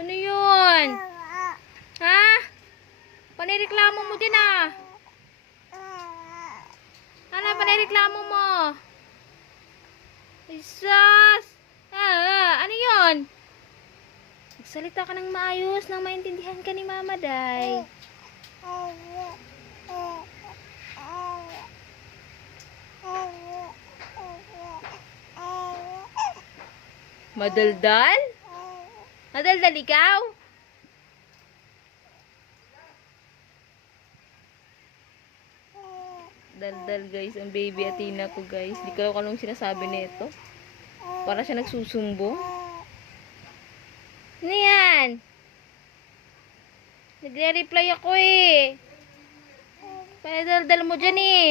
Ano yun? Ha? Panireklamo mo din ah. Ano panireklamo mo? Isus! Ano yun? Magsalita ka ng maayos nang maintindihan ka ni Mama Day. Madaldal? Madaldal ikaw? Daldal guys, ang baby Athena ko guys. Di ko alam kung anong sinasabi nito. Para siya nagsusumbong. Ano yan? Nagre-reply ako eh. Panadaldal mo dyan eh.